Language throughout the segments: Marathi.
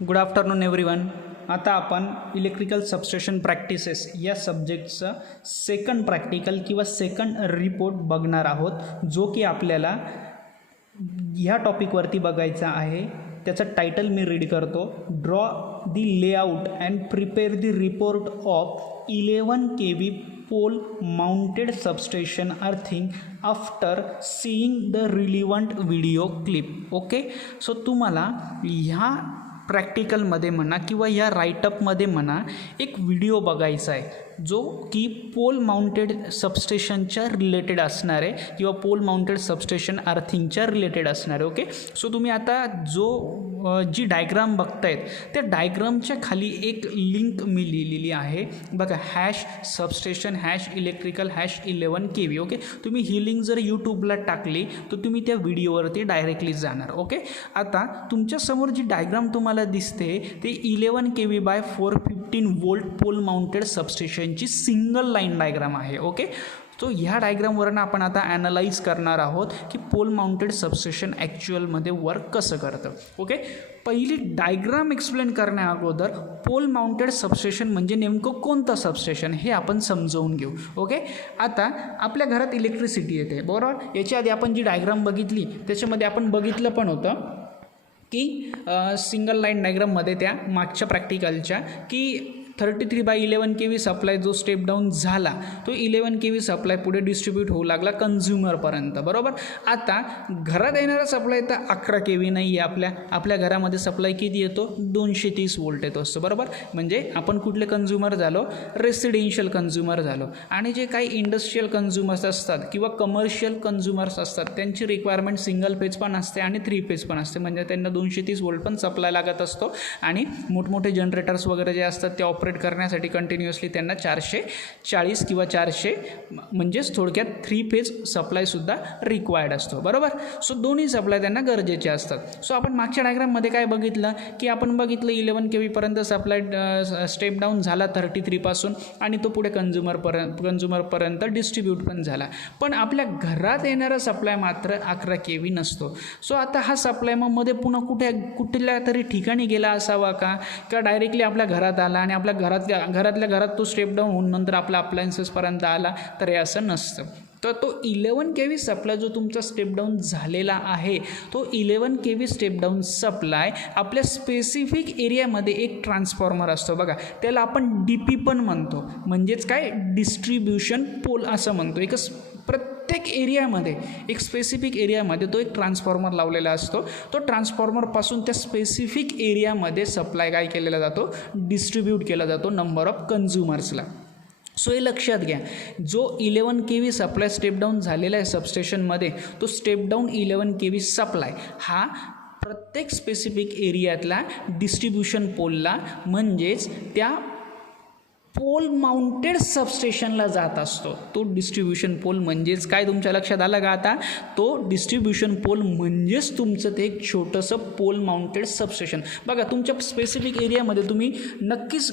Good afternoon everyone. आता आपण इलेक्ट्रिकल सबस्टेशन प्रॅक्टिसेस या सब्जेक्टचं सेकंड प्रॅक्टिकल किंवा सेकंड रिपोर्ट बघणार आहोत, जो की आपल्याला ह्या टॉपिकवरती बघायचा आहे. त्याचं टायटल मी रीड करतो. Draw the layout and prepare the report of 11 kV pole mounted substation earthing after seeing the relevant video clip. Okay, so तुम्हाला ह्या प्रॅक्टिकलमध्ये म्हणा किंवा या राईटअपमध्ये म्हणा एक व्हिडिओ बघायचा आहे, जो की पोल माउंटेड सबस्टेशनच्या रिलेटेड असणार आहे किंवा पोल माउंटेड सबस्टेशन अर्थिंगच्या रिलेटेड असणार आहे. ओके, सो तुम्ही आता जी डायग्राम बघतायत त्या डायग्रामच्या खाली एक लिंक मी लिहिलेली आहे बघा, hash substation hash electrical hash 11 kV. Okay, तुम्ही ही लिंक जर यूट्यूबला टाकली तर तुम्ही त्या व्हिडिओवरती डायरेक्टली जाणार. ओके, आता तुमच्यासमोर जी डायग्राम तुम्हाला दिसते ते 11 kV by 415 volt pole mounted सबस्टेशनची सिंगल लाईन डायग्राम आहे. ओके, सो ह्या डायग्रामवरनं आपण आता ॲनालाइज करणार आहोत की पोल माउंटेड सबस्टेशन ॲक्च्युअलमध्ये वर्क कसं करतं. ओके, पहिली डायग्राम एक्सप्लेन करण्या अगोदर पोल माउंटेड सबस्टेशन म्हणजे नेमकं कोणतं सबस्टेशन हे आपण समजावून घेऊ. ओके, आता आपल्या घरात इलेक्ट्रिसिटी येते बरोबर. याच्या आधी आपण जी डायग्राम बघितली त्याच्यामध्ये आपण बघितलं पण होतं की सिंगल लाईन डायग्राममध्ये त्या मागच्या प्रॅक्टिकलच्या की 33/11 kV सप्लाय जो स्टेप डाऊन झाला तो 11 kV सप्लाय पुढे डिस्ट्रीब्यूट होऊ लागला कन्झ्युमरपर्यंत बरोबर. आता घरात येणारा सप्लाय तर 11 kV नाही आहे. आपल्या घरामध्ये सप्लाय किती येतो 230 वोल्ट येतो असतो बरोबर. म्हणजे आपण कुठले कन्झ्युमर झालो, रेसिडेन्शियल कन्झ्युमर झालो. आणि जे काही इंडस्ट्रियल कन्झ्युमर्स असतात किंवा कमर्शियल कन्झ्युमर्स असतात त्यांची रिक्वायरमेंट सिंगल फेज पण असते आणि 3 फेज पण असते. म्हणजे त्यांना 230 वोल्ट पण सप्लाय लागत असतो. आणि मोठमोठे जनरेटर्स वगैरे जे असतात ते ऑपरेट करण्यासाठी कंटिन्युअसली त्यांना 440 किंवा 400 म्हणजेच थोडक्यात 3 फेज सप्लायसुद्धा रिक्वायर्ड असतो बरोबर. सो दोन्ही सप्लाय त्यांना गरजेचे असतात. सो आपण मागच्या डायग्राममध्ये काय बघितलं की आपण बघितलं 11 kV पर्यंत सप्लाय स्टेप डाऊन झाला 33 पासून आणि तो पुढे कन्झ्युमरपर्यंत डिस्ट्रीब्यूट पण झाला. पण आपल्या घरात येणारा सप्लाय मात्र 11 kV नसतो. सो आता हा सप्लाय मग मध्ये पुन्हा कुठल्या तरी ठिकाणी गेला असावा का डायरेक्टली आपल्या घरात आला आणि आपल्या घरातल्या घरात तो स्टेप डाऊन होऊन नंतर आपल्या अप्लायन्सेसपर्यंत आला, तर हे असं नसतं. तर तो 11 kV सप्लाय जो तुमचा स्टेप डाऊन झालेला आहे तो 11 kV स्टेप डाऊन सप्लाय आपल्या स्पेसिफिक एरियामध्ये एक ट्रान्सफॉर्मर असतो बघा, त्याला आपण DP पण म्हणतो. म्हणजेच काय, डिस्ट्रीब्युशन पोल असं म्हणतो. प्रत्येक एरियामध्ये एक स्पेसिफिक एरियामध्ये तो एक ट्रान्सफॉर्मर लावलेला असतो. तो ट्रान्सफॉर्मरपासून त्या स्पेसिफिक एरियामध्ये सप्लाय काय केलेला जातो, डिस्ट्रीब्यूट केला जातो नंबर ऑफ कन्झ्युमर्सला. सो हे लक्षात घ्या, जो 11 kV सप्लाय स्टेप डाऊन झालेला आहे सबस्टेशनमध्ये तो स्टेप डाऊन 11 kV सप्लाय हा प्रत्येक स्पेसिफिक एरियातला डिस्ट्रीब्युशन पोलला म्हणजेच त्या पोल माउंटेड सबस्टेशनला जात असतो. तो डिस्ट्रीब्युशन पोल म्हणजेच काय, तुमच्या लक्षात आलं का आता, तो डिस्ट्रीब्युशन पोल म्हणजेच तुमचं ते एक छोटंसं पोल माउंटेड सबस्टेशन. बघा तुमच्या स्पेसिफिक एरियामध्ये तुम्ही नक्कीच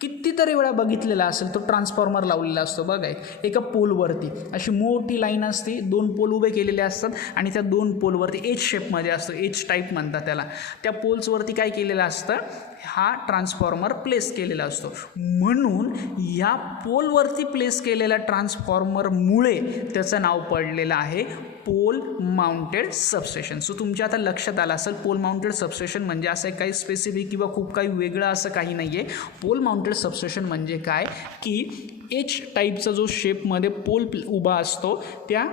कितीतरी वेळा बघितलेला असेल तो ट्रान्सफॉर्मर लावलेला असतो बघा. एका पोलवरती अशी मोठी लाईन असते, 2 पोल उभे केलेले असतात आणि त्या 2 पोलवरती एच शेपमध्ये असतं, एच टाईप म्हणतात त्याला. त्या पोल्सवरती काय केलेलं असतं, हा ट्रान्सफॉर्मर प्लेस केलेला असतो. म्हणून या पोलवरती प्लेस केलेल्या ट्रान्सफॉर्मरमुळे त्याचं नाव पडलेलं आहे पोल माउंटेड सबस्टेशन. सो तुमच्या आता लक्षात आलं असेल पोल माउंटेड सबस्टेशन म्हणजे असं काही स्पेसिफिक किंवा खूप काही वेगळं असं काही नाही आहे. पोल माउंटेड सबस्टेशन म्हणजे काय की एच टाईपचा जो शेपमध्ये पोल उभा असतो त्या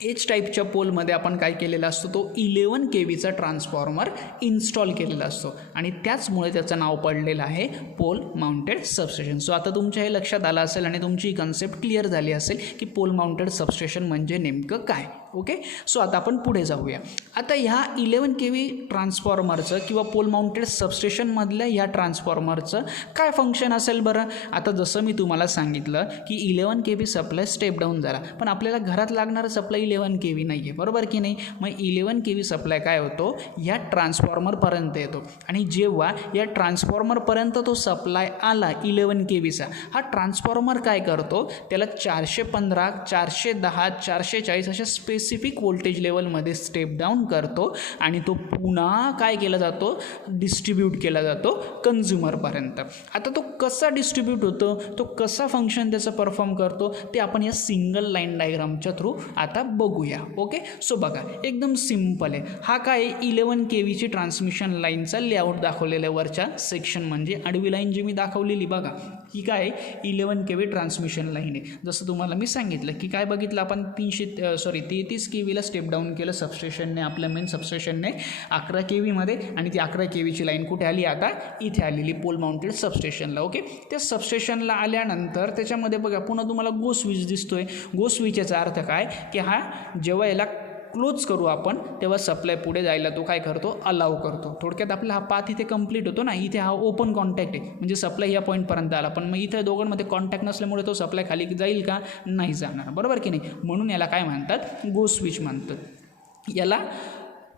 एच टाईपच्या पोलमध्ये आपण काय केलेला असतो, तो 11 kVचा ट्रान्सफॉर्मर इन्स्टॉल केलेला असतो आणि त्याचमुळे त्याचं नाव पडलेलं आहे पोल माउंटेड सबस्टेशन. सो आता तुमच्या हे लक्षात आलं असेल आणि तुमची ही कन्सेप्ट क्लिअर झाली असेल की पोल माउंटेड सबस्टेशन म्हणजे नेमकं काय. ओके, सो आता आपण पुढे जाऊया. आता ह्या 11 kV ट्रान्सफॉर्मरचं किंवा पोल माउंटेड सबस्टेशनमधल्या ह्या ट्रान्सफॉर्मरचं काय फंक्शन असेल बरं. आता जसं मी तुम्हाला सांगितलं की 11 kV सप्लाय स्टेप डाऊन झाला, पण आपल्याला घरात लागणारं सप्लाय 11 kV नाही आहे बरोबर की नाही. मग 11 kV सप्लाय काय होतो, या ट्रान्सफॉर्मरपर्यंत येतो आणि जेव्हा या ट्रान्सफॉर्मरपर्यंत तो सप्लाय आला 11 kVचा, हा ट्रान्सफॉर्मर काय करतो, त्याला 415 410 440 अशा स्पेसिफिक व्होल्टेज लेवलमध्ये स्टेप डाऊन करतो आणि तो पुन्हा काय केला जातो, डिस्ट्रीब्यूट केला जातो कन्झ्युमरपर्यंत. आता तो कसा डिस्ट्रीब्यूट होतो, तो कसा फंक्शन त्याचं परफॉर्म करतो ते आपण या सिंगल लाईन डायग्रामच्या थ्रू आता बघूया. ओके, सो बघा एकदम सिम्पल आहे. हा काय 11 kVची ट्रान्समिशन लाईनचा लेआउट दाखवलेला आहे. वरच्या सेक्शन म्हणजे आडवी लाईन जी मी दाखवलेली बघा, ही काय 11 kV ट्रान्समिशन लाईन आहे. जसं तुम्हाला मी सांगितलं की काय बघितलं आपण 33 kVला स्टेप डाऊन केलं सबस्टेशनने, आपल्या मेन सबस्टेशनने 11 kVमध्ये, आणि ती 11 kVची लाईन कुठे आली, आता इथे आलेली पोल माउंटेड सबस्टेशनला. ओके, त्या सबस्टेशनला आल्यानंतर त्याच्यामध्ये बघा पुन्हा तुम्हाला गो स्विच दिसतोय. गो स्विच याचा अर्थ काय की हा जेव्हा याला क्लोज करू आपण तेव्हा सप्लाय पुढे जायला तो काय करतो, अलाव करतो. थोडक्यात आपला हा पाथ इथे कंप्लीट होतो ना. इथे हा ओपन कॉन्टॅक्ट आहे म्हणजे सप्लाय या पॉईंटपर्यंत आला, पण मग इथे दोघांमध्ये कॉन्टॅक्ट नसल्यामुळे तो सप्लाय खाली जाईल का, नाही जाणार, बरोबर की नाही. म्हणून याला काय म्हणतात, गो स्विच म्हणतात. याला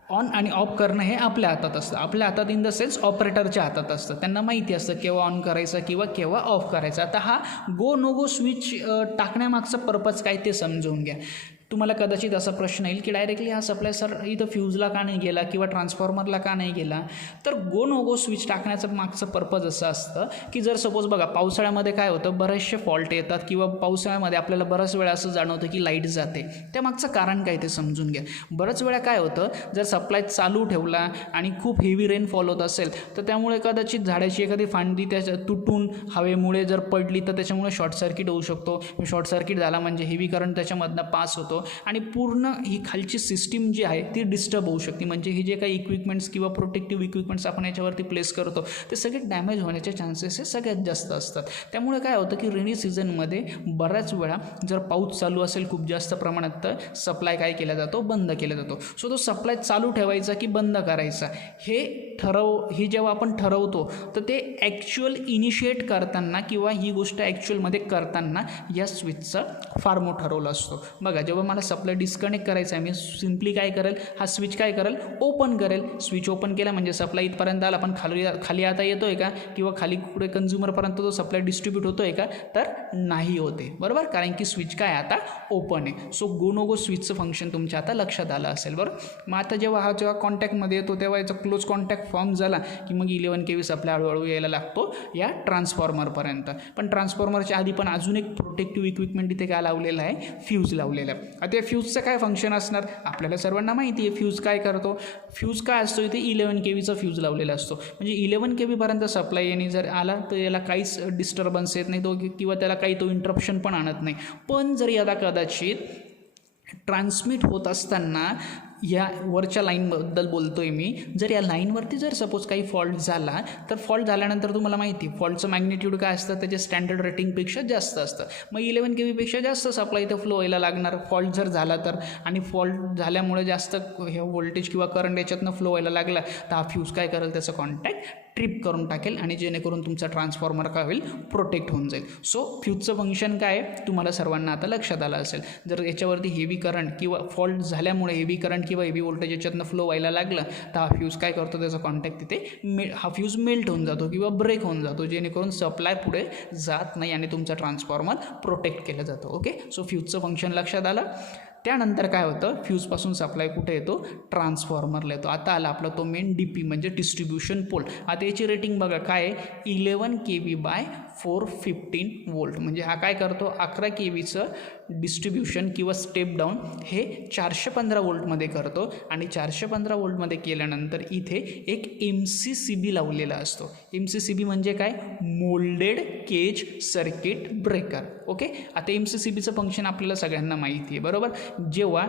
ऑन आणि ऑफ करणं हे आपल्या हातात असतं. आपल्या हातात इन द सेन्स ऑपरेटरच्या हातात असतं. त्यांना माहिती असतं केव्हा ऑन करायचं किंवा केव्हा ऑफ करायचं. आता हा गो नो गो स्विच टाकण्यामागचा पर्पज काय ते समजून घ्या. तुम्हाला कदाचित असा प्रश्न येईल की डायरेक्टली हा सप्लाय सर इथं फ्यूजला का नाही गेला किंवा ट्रान्सफॉर्मरला का नाही गेला. तर गो नो गो स्विच टाकण्याचं मागचं पर्पज असं असतं की जर सपोज बघा पावसाळ्यामध्ये काय होतं, बरेचसे फॉल्ट येतात किंवा पावसाळ्यामध्ये आपल्याला बऱ्याच वेळा असं जाणवतं की लाईट जाते. त्या मागचं कारण काय ते समजून घ्या. बऱ्याच वेळा काय होतं, जर सप्लाय चालू ठेवला आणि खूप हेवी रेनफॉल होत असेल तर त्यामुळे कदाचित झाडाची एखादी फांदी त्याच्या तुटून हवेमुळे जर पडली तर त्याच्यामुळे शॉर्ट सर्किट होऊ शकतो. शॉर्ट सर्किट झाला म्हणजे हेवी करंट त्याच्यामधनं पास होतो आणि पूर्ण ही खालची सिस्टीम जी आहे ती डिस्टर्ब होऊ शकते. म्हणजे हे जे काही इक्विपमेंट्स किंवा प्रोटेक्टिव्ह इक्विपमेंट्स आपण याच्यावरती प्लेस करतो ते सगळे डॅमेज होण्याचे चान्सेस हे सगळ्यात जास्त असतात. त्यामुळे काय होतं की रेनी सीझनमध्ये बऱ्याच वेळा जर पाऊस चालू असेल खूप जास्त प्रमाणात तर सप्लाय काय केला जातो, बंद केला जातो. सो तो सप्लाय चालू ठेवायचा की बंद करायचा हे जेव्हा आपण ठरवतो तर ते ॲक्च्युअल इनिशिएट करताना किंवा ही गोष्ट ॲक्च्युअलमध्ये करताना या स्विचचा फार मोठा रोल असतो. बघा जेव्हा मला सप्लाय डिस्कनेक्ट करायचा आहे मी सिम्पली काय करेल, हा स्विच काय करेल, ओपन करेल. स्विच ओपन केला म्हणजे सप्लाय इथपर्यंत आला, पण खाली आता येतो आहे का किंवा खाली कुठे कन्झ्युमरपर्यंत तो सप्लाय डिस्ट्रीब्यूट होतो आहे का, तर नाही होते, बरोबर, कारण की स्विच काय आता ओपन आहे. सो गो नो गो स्विचचं फंक्शन तुमच्या आता लक्षात आलं असेल, बरोबर. मग आता जेव्हा कॉन्टॅक्टमध्ये येतो तेव्हा याचा क्लोज कॉन्टॅक्ट फॉर्म झाला की मग 11 kV सप्लाय हळूहळू यायला लागतो या ट्रान्सफॉर्मरपर्यंत. पण ट्रान्सफॉर्मरच्या आधी पण अजून एक प्रोटेक्टिव्ह इक्विपमेंट इथे काय लावलेलं आहे, फ्यूज लावलेलं आहे. आता या फ्यूजचं काय फंक्शन असणार, आपल्याला सर्वांना माहिती आहे फ्यूज काय करतो. फ्यूज काय असतो, इथे 11 kVचा फ्यूज लावलेला असतो. म्हणजे 11 kV पर्यंत सप्लाय यांनी जर आला तर याला काहीच डिस्टर्बन्स येत नाही तो किंवा त्याला काही तो इंटरप्शन पण आणत नाही. पण जर याला कदाचित ट्रान्समिट होत असताना या वरच्या लाईनबद्दल बोलतो आहे मी, जर या लाईनवरती जर सपोज काही फॉल्ट झाला तर फॉल्ट झाल्यानंतर तुम्हाला माहिती फॉल्टचं मॅग्निट्यूड काय असतं, त्याच्या स्टँडर्ड रेटिंगपेक्षा जास्त असतं. मग 11 kVपेक्षा जास्त सप्लाय इथं फ्लो व्हायला लागणार फॉल्ट जर झाला तर. आणि फॉल्ट झाल्यामुळे जास्त हे व्होल्टेज किंवा करंट याच्यातनं फ्लो व्हायला लागला तर हा फ्यूज काय करेल, त्याचं कॉन्टॅक्ट ट्रिप करून टाकेल आणि जेणेकरून तुमचा ट्रान्सफॉर्मर काय होईल, प्रोटेक्ट होऊन जाईल. सो फ्यूजचं फंक्शन काय आहे तुम्हाला सर्वांना आता लक्षात आलं असेल. जर याच्यावरती हेवी करंट किंवा फॉल्ट झाल्यामुळे हेवी करंट किंवा हेवी व्होल्टेज याच्यातनं फ्लो व्हायला लागलं तर हा फ्यूज काय करतो, त्याचा कॉन्टॅक्ट तिथे हा फ्यूज मेल्ट होऊन जातो किंवा ब्रेक होऊन जातो, जेणेकरून सप्लाय पुढे जात नाही आणि तुमचा ट्रान्सफॉर्मर प्रोटेक्ट केला जातो. ओके, सो फ्यूजचं फंक्शन लक्षात आलं. त्यानंतर काय होतं, फ्यूजपासून सप्लाय कुठे येतो, ट्रान्सफॉर्मरला येतो. आता आला आपला तो मेन DP म्हणजे डिस्ट्रीब्युशन पोल. आता याची रेटिंग बघा काय आहे, 11 kV/415 वोल्ट. म्हणजे हा काय करतो, 11 kVचं डिस्ट्रीब्युशन किंवा स्टेप डाऊन हे 415 वोल्टमध्ये करतो. आणि 415 वोल्टमध्ये केल्यानंतर इथे एक MCCB लावलेला असतो. MCCB म्हणजे काय, moulded case circuit breaker. Okay, आता MCCBचं फंक्शन आपल्याला सगळ्यांना माहिती आहे, बरोबर. जेव्हा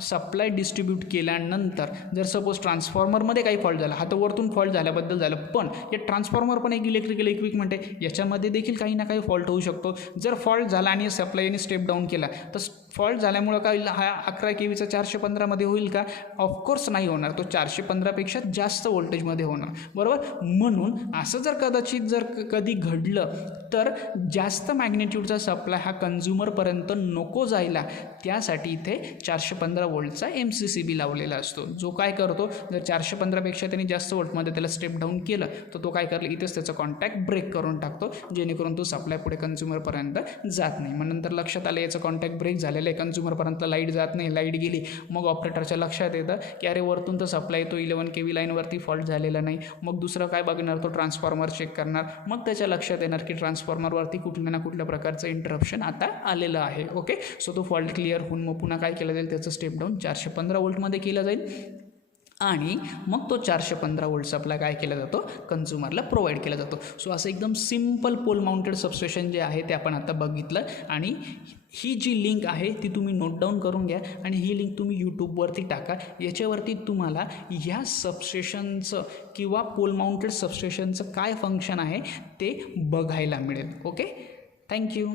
सप्लाय डिस्ट्रीब्यूट केल्यानंतर जर सपोज ट्रान्सफॉर्मरमध्ये काही फॉल्ट झाला, हा तर वरतून फॉल्ट झाल्याबद्दल झालं, पण या ट्रान्सफॉर्मर पण एक इलेक्ट्रिकल इक्विपमेंट आहे, याच्यामध्ये देखील काही ना काही फॉल्ट होऊ शकतो. जर फॉल्ट झाला आणि सप्लायने स्टेप डाऊन केला तर फॉल्ट झाल्यामुळं काय होईल, हा 11 kVचा 415मध्ये होईल का, ऑफकोर्स नाही होणार. तो 415पेक्षा जास्त व्होल्टेजमध्ये होणार, बरोबर. म्हणून असं जर कदाचित जर कधी घडलं तर जास्त मॅग्निट्यूडचा सप्लाय हा कन्झ्युमरपर्यंत नको जायला, त्यासाठी इथे 415 वोल्टचा MCCB लावलेला असतो, जो काय करतो, जर 415पेक्षा त्यांनी जास्त वोल्टमध्ये त्याला स्टेप डाऊन केलं तर तो काय करेल, इथेच त्याचा कॉन्टॅक्ट ब्रेक करून टाकतो, जेणेकरून तो सप्लाय पुढे कन्झ्युमरपर्यंत जात नाही. मग नंतर लक्षात आलं याचं कॉन्टॅक्ट ब्रेक झालं झालेलं आहे, कन्झ्युमरपर्यंत लाईट जात नाही, लाईट गेली, मग ऑपरेटरच्या लक्षात येतं की अरे वरतून तर सप्लाय तो 11 kV लाईनवरती फॉल्ट झालेला नाही. मग दुसरं काय बघणार, तो ट्रान्सफॉर्मर चेक करणार, मग त्याच्या लक्षात येणार की ट्रान्सफॉर्मरवरती कुठल्या ना कुठल्या प्रकारचं इंटरप्शन आता आलेलं आहे. ओके, सो तो फॉल्ट क्लिअर होऊन मग पुन्हा काय केलं जाईल, त्याचं स्टेप डाऊन 415 वोल्टमध्ये केलं जाईल आणि मग तो 415 वोल्ट सप्लाय काय केला जातो, कन्झ्युमरला प्रोव्हाइड केला जातो. सो असं एकदम सिम्पल पोल माउंटेड सबस्टेशन जे आहे ते आपण आता बघितलं. आणि ही जी लिंक आहे ती तुम्ही नोट डाऊन करून घ्या आणि ही लिंक तुम्ही यूट्यूबवरती टाका. याच्यावरती तुम्हाला ह्या सबस्टेशनचं किंवा पोल माउंटेड सबस्टेशनचं काय फंक्शन आहे ते बघायला मिळेल. Okay, thank you.